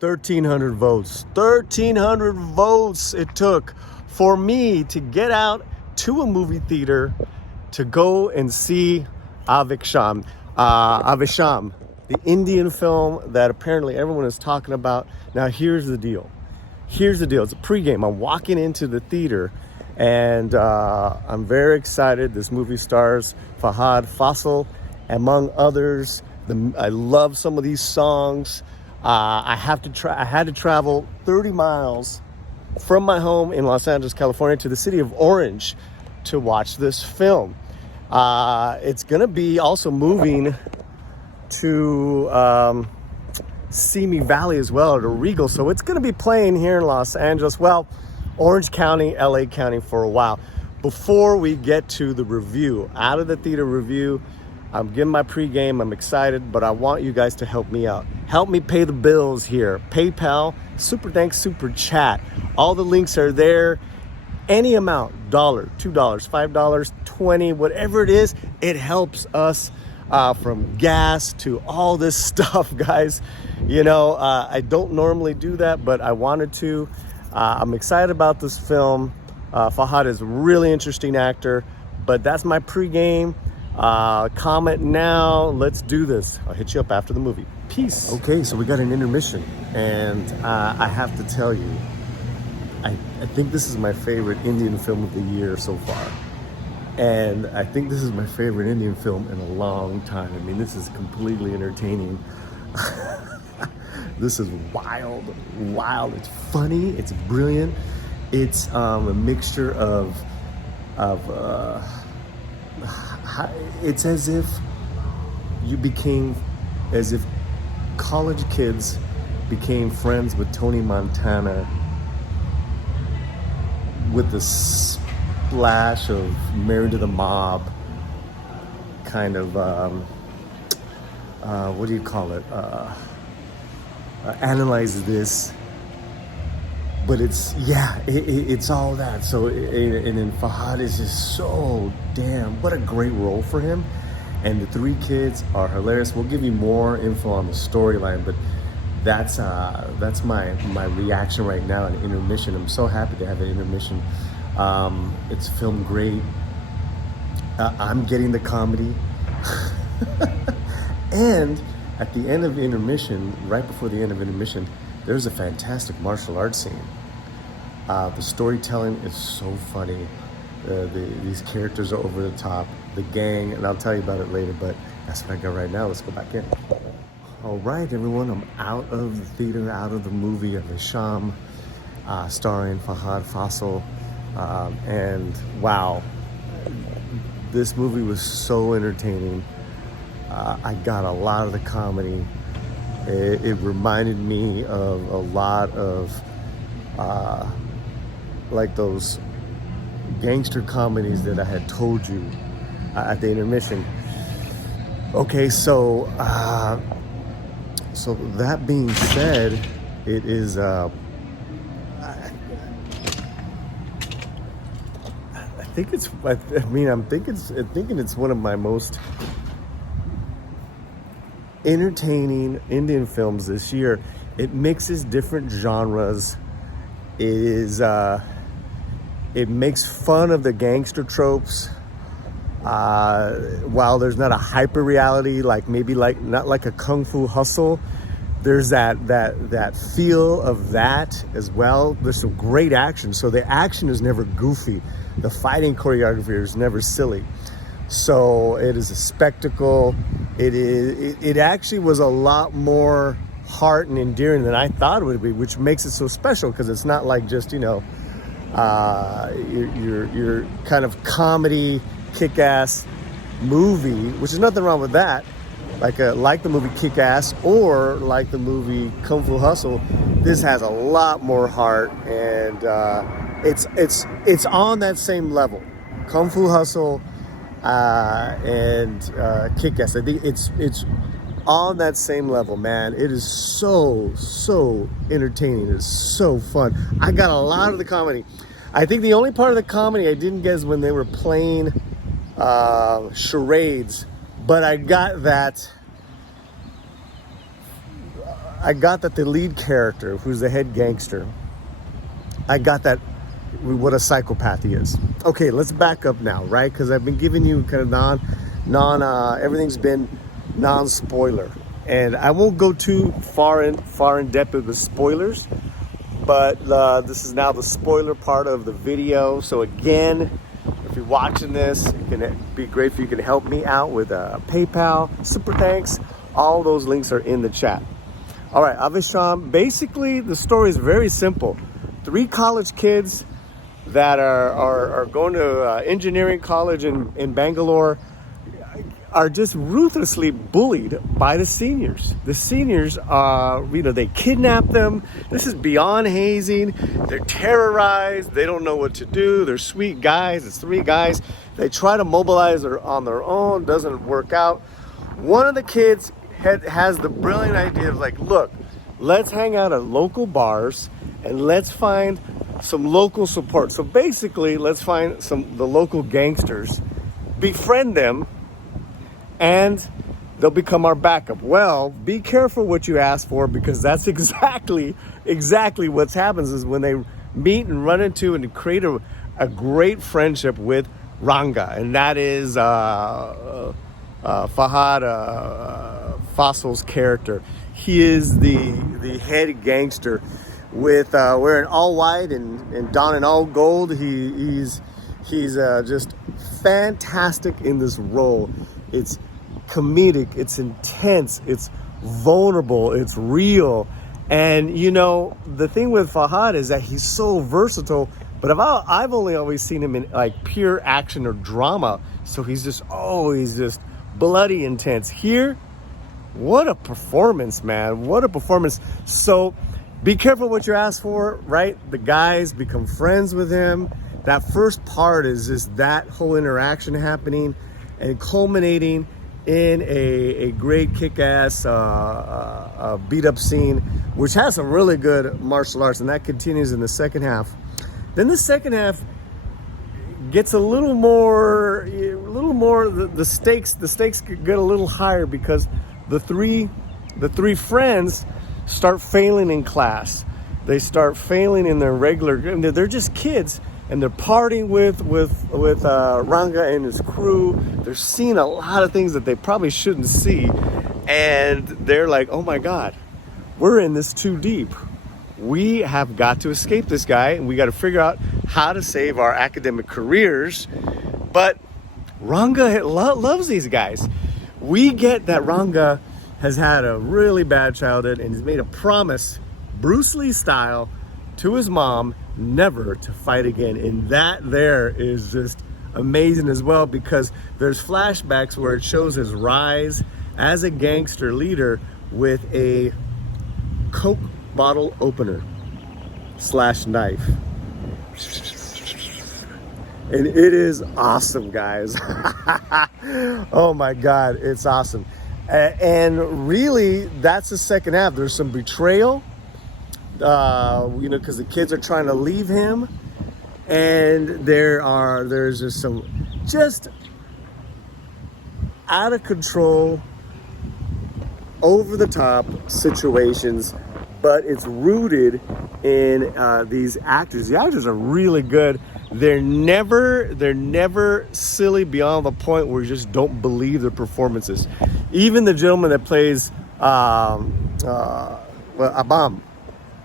1,300 votes. 1,300 votes it took for me to get out to a movie theater to go and see Aavesham, the Indian film that apparently everyone is talking about. Now, here's the deal. It's a pregame. I'm walking into the theater, and I'm very excited. This movie stars Fahadh Faasil, among others. I love some of these songs. I had to travel 30 miles from my home in Los Angeles, California, to the city of Orange to watch this film. It's going to be also moving to Simi Valley as well, to Regal. So it's going to be playing here in Los Angeles, well, Orange County, LA County for a while. Before we get to the review, out of the theater review, I'm giving my pregame. I'm excited, but I want you guys to help me out. Help me pay the bills here. PayPal, Super Thanks, Super Chat. All the links are there. Any amount, $1, $2, $5, $20, whatever it is, it helps us from gas to all this stuff, guys. You know, I don't normally do that, but I wanted to. I'm excited about this film. Fahadh is a really interesting actor, but that's my pregame. Comment now. Let's do this. I'll hit you up after the movie. Peace. Okay, so we got an intermission, and I have to tell you, I think this is my favorite Indian film of the year so far. And I think this is my favorite Indian film in a long time. I mean, this is completely entertaining. This is wild. It's funny. It's brilliant. It's a mixture of it's as if college kids became friends with Tony Montana with the splash of Married to the Mob kind of what do you call it, analyze this, but it's all that. So and then Fahadh is just so damn, what a great role for him, and the three kids are hilarious. We'll give you more info on the storyline, but that's my reaction right now in Intermission. I'm so happy to have an intermission. It's filmed great. I'm getting the comedy. And at the end of Intermission, right before the end of Intermission, there's a fantastic martial arts scene. The storytelling is so funny. These characters are over the top. The gang, and I'll tell you about it later, but that's what I got right now. Let's go back in. All right, everyone, I'm out of the theater, out of the movie Aavesham, starring Fahadh Faasil. And wow, this movie was so entertaining. I got a lot of the comedy. It reminded me of a lot of like those gangster comedies that I had told you at the intermission. Okay, so that being said, it is I'm thinking it's one of my most entertaining Indian films this year. It mixes different genres. It makes fun of the gangster tropes, while there's not a hyper reality, not like a Kung Fu Hustle. There's that feel of that as well. There's some great action, so the action is never goofy. The fighting choreography is never silly. So it is a spectacle. It actually was a lot more heart and endearing than I thought it would be, which makes it so special, because it's not like just, your kind of comedy kick-ass movie, which is nothing wrong with that, like the movie Kick-Ass or like the movie Kung Fu Hustle. This has a lot more heart, and it's on that same level. Kung Fu Hustle and Kick-Ass, I think it's on that same level, man. It is so entertaining. It's so fun. I got a lot of the comedy. I think the only part of the comedy I didn't get is when they were playing charades, but I got that. I got that the lead character, who's the head gangster, I got that what a psychopath he is. Okay, let's back up now, right? Because I've been giving you kind of everything's been non-spoiler, and I won't go too far in depth with the spoilers. But this is now the spoiler part of the video. So again, if you're watching this, it can be great if you can help me out with PayPal, super thanks. All those links are in the chat. All right, Aavesham. Basically, the story is very simple. 3 college kids that are going to engineering college in Bangalore are just ruthlessly bullied by the seniors. The seniors, they kidnap them. This is beyond hazing. They're terrorized. They don't know what to do. They're sweet guys. It's 3 guys. They try to mobilize on their own. Doesn't work out. One of the kids has the brilliant idea of like, look, let's hang out at local bars and let's find some local support. So basically, let's find the local gangsters, befriend them, and they'll become our backup. Well, be careful what you ask for, because that's exactly what happens is when they meet and run into and create a great friendship with Ranga, and that is Fahadh Faasil's character. He is the head gangster with wearing all white and donning all gold. He's just fantastic in this role. It's comedic, it's intense, it's vulnerable, it's real. And the thing with Fahadh is that he's so versatile, but I've only always seen him in like pure action or drama. So he's just bloody intense. Here, what a performance, man. What a performance. So be careful what you ask for, right? The guys become friends with him. That first part is just that whole interaction happening and culminating in a great kick-ass beat-up scene, which has some really good martial arts, and that continues in the second half. Then the second half gets a little more. The stakes get a little higher, because the three friends start failing in class. They start failing in their regular. They're just kids. And they're partying with Ranga and his crew. They're seeing a lot of things that they probably shouldn't see. And they're like, oh my God, we're in this too deep. We have got to escape this guy, and we got to figure out how to save our academic careers. But Ranga loves these guys. We get that Ranga has had a really bad childhood and has made a promise, Bruce Lee style, to his mom, never to fight again. And that there is just amazing as well, because there's flashbacks where it shows his rise as a gangster leader with a Coke bottle opener / knife. And it is awesome, guys. Oh my God, it's awesome. And really, that's the second half. There's some betrayal, because the kids are trying to leave him, and there's just some out of control, over the top situations, but it's rooted in these actors. The actors are really good. They're never silly beyond the point where you just don't believe their performances. Even the gentleman that plays Abam,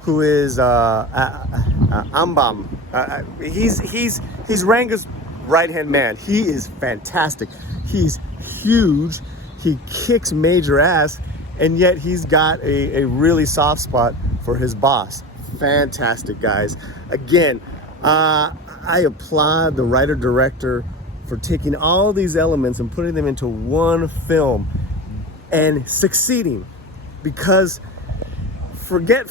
who is Ambam. He's Ranga's right-hand man. He is fantastic. He's huge. He kicks major ass, and yet he's got a really soft spot for his boss. Fantastic, guys. Again, I applaud the writer-director for taking all these elements and putting them into one film and succeeding, because forget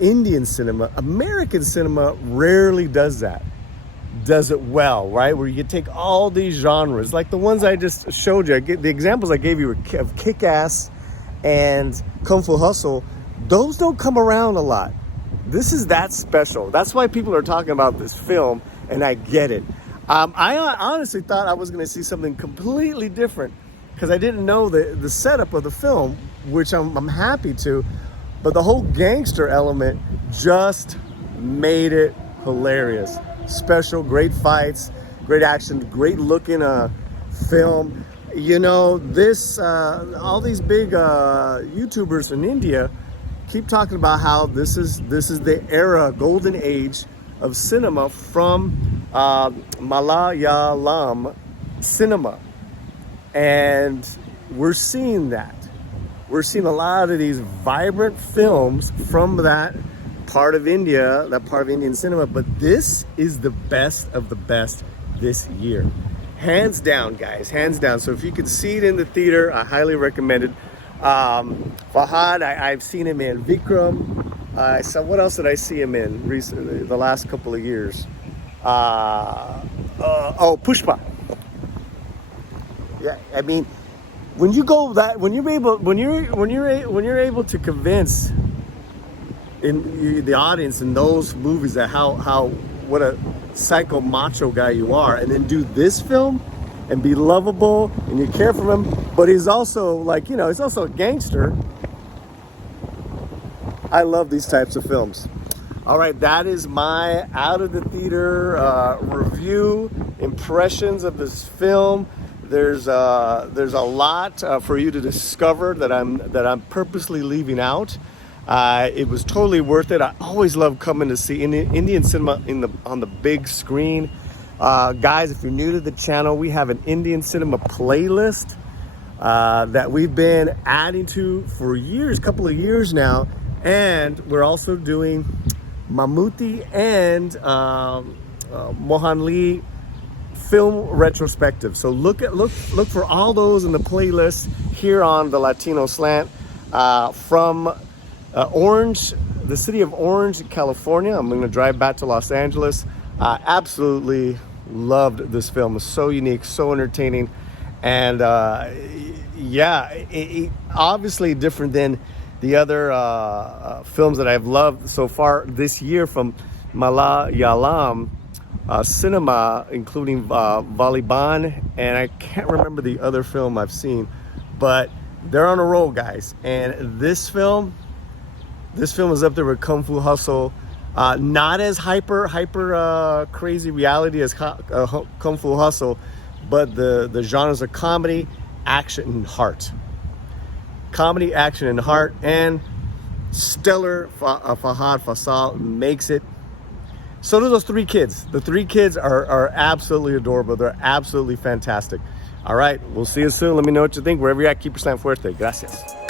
Indian cinema. American cinema rarely does that. Does it well, right? Where you take all these genres, like the ones I just showed you. The examples I gave you of Kick-Ass and Kung Fu Hustle. Those don't come around a lot. This is that special. That's why people are talking about this film, and I get it. I honestly thought I was going to see something completely different, because I didn't know the setup of the film which I'm happy to. But the whole gangster element just made it hilarious. Special, great fights, great action, great looking film. You know, this all these big YouTubers in India keep talking about how this is the era, golden age of cinema from Malayalam Cinema, and we're seeing that. We're seeing a lot of these vibrant films from that part of India, that part of Indian cinema, but this is the best of the best this year. Hands down, guys, hands down. So if you can see it in the theater, I highly recommend it. Fahadh, I've seen him in Vikram. So what else did I see him in recently, the last couple of years? Pushpa. Yeah, I mean, when you go that, when you're able to convince the audience in those movies that what a psycho macho guy you are, and then do this film and be lovable and you care for him, but he's also like, you know, he's also a gangster. I love these types of films. All right, that is my out of the theater review, impressions of this film. There's a lot for you to discover that I'm purposely leaving out. It was totally worth it. I always love coming to see Indian cinema on the big screen. Guys, if you're new to the channel, we have an Indian cinema playlist that we've been adding to for years, couple of years now, and we're also doing Mammootty and Mohanli film retrospective. So look for all those in the playlist here on the Latino Slant from Orange, the city of Orange, California. I'm going to drive back to Los Angeles. Absolutely loved this film. It was so unique, so entertaining, and it obviously different than the other films that I've loved so far this year from Malayalam Cinema, including Valiban, and I can't remember the other film I've seen, but they're on a roll, guys. And this film is up there with Kung Fu Hustle. Not as hyper crazy reality as Kung Fu Hustle, but the genres are comedy, action, and heart. Comedy, action, and heart, and stellar Fahadh Faasil makes it. So do those three kids. The three kids are absolutely adorable. They're absolutely fantastic. All right, we'll see you soon. Let me know what you think. Wherever you're at, keep your slant fuerte. Gracias.